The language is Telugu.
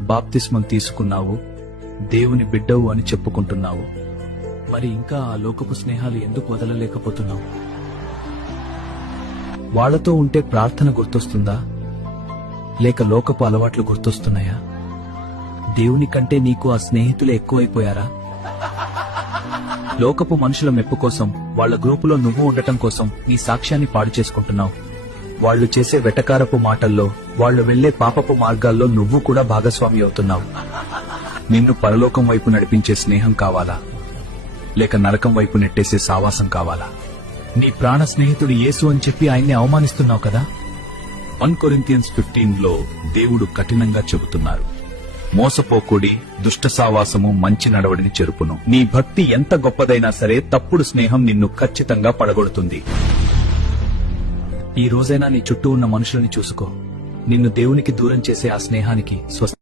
బాప్తిస్మం తీసుకున్నావు, దేవుని బిడ్డవు అని చెప్పుకుంటున్నావు. మరి ఇంకా ఆ లోకపు స్నేహాలు ఎందుకు వదలలేకపోతున్నావు? వాళ్లతో ఉంటే ప్రార్థన గుర్తొస్తుందా, లేక లోకపు అలవాట్లు గుర్తొస్తున్నాయా? దేవుని కంటే నీకు ఆ స్నేహితులే ఎక్కువైపోయారా? లోకపు మనుషుల మెప్పు కోసం, వాళ్ల గ్రూపులో నువ్వు ఉండటం కోసం నీ సాక్ష్యాన్ని పాడు చేసుకుంటున్నావు. వాళ్లు చేసే వెటకారపు మాటల్లో, వాళ్లు వెళ్లే పాపపు మార్గాల్లో నువ్వు కూడా భాగస్వామి అవుతున్నావు. నిన్ను పరలోకం వైపు నడిపించే స్నేహం కావాలా, లేక నరకం వైపు నెట్టేసే సావాసం కావాలా? నీ ప్రాణ స్నేహితుడు యేసు అని చెప్పి ఆయన్ని అవమానిస్తున్నావు కదా. 1 Corinthians 15లో దేవుడు కఠినంగా చెబుతున్నారు, మోసపోకుడి, దుష్ట సావాసము మంచి నడవడిని చెరుపును. నీ భక్తి ఎంత గొప్పదైనా సరే తప్పుడు స్నేహం నిన్ను ఖచ్చితంగా పడగొడుతుంది. ఈ రోజైనా నీ చుట్టూ ఉన్న మనుషులని చూసుకో. నిన్ను దేవునికి దూరం చేసే ఆ స్నేహానికి స్వస్తి.